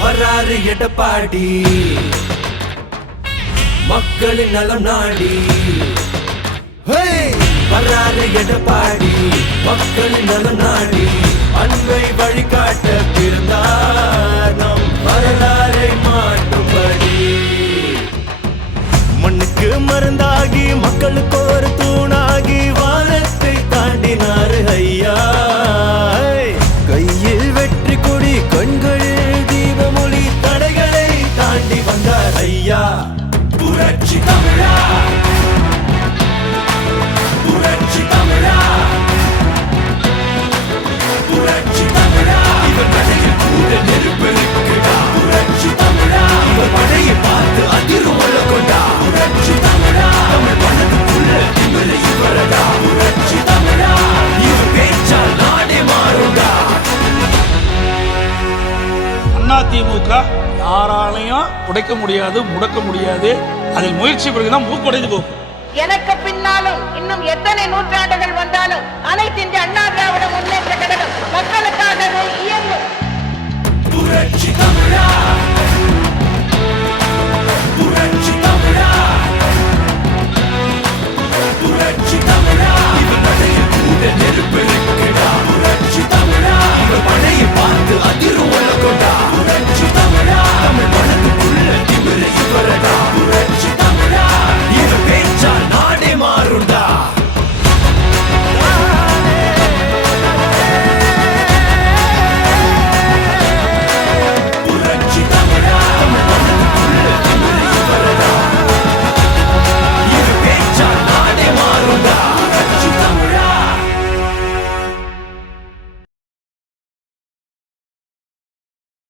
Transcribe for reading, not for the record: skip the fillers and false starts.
வராரு எடப்பாடி மக்களின் நலம் நாடி. வராரு எடப்பாடி மக்களின் நலம் நாடி. அன்பை வழிகாட்ட பிறந்தார் நம் வரலாறை மாற்றும்படி. மண்ணுக்கு மருந்தாகி மக்களுக்கு ஒரு தூணாகி வானத்தை தாண்டினாரு ஐயா. கையில் வெற்றி கொடி கண்களில் தீபமொழி தடைகளை தாண்டி வந்தார் ஐயா. புரட்சி தமிழா புரட்சி தமிழா புரட்சி தமிழா. இவர் கடையில் கூட நெருப்பெருக்குடா. புரட்சி தமிழா இவர் படையை பார்த்து அதிரும் கொண்டா. புரட்சி தமிழா தமிழ் மனதுக்குள்ள திமிரு இவரடா. புரட்சி தமிழா இவர் பேச்சால் நாடே மாறுடா. அதிமுக யாராலையும் உடைக்க முடியாது, முடக்க முடியாது. அதில் முயற்சி பிறகுதான் மூக்குடைந்து போகும். எனக்கு பின்னாலும் இன்னும் எத்தனை நூற்றாண்டுகள் வந்தாலும் அனைத்து இந்திய அண்ணா திராவிட முன்னேற்ற கழகம் மக்களுக்காகவே இயங்கும். புரட்சி தமிழா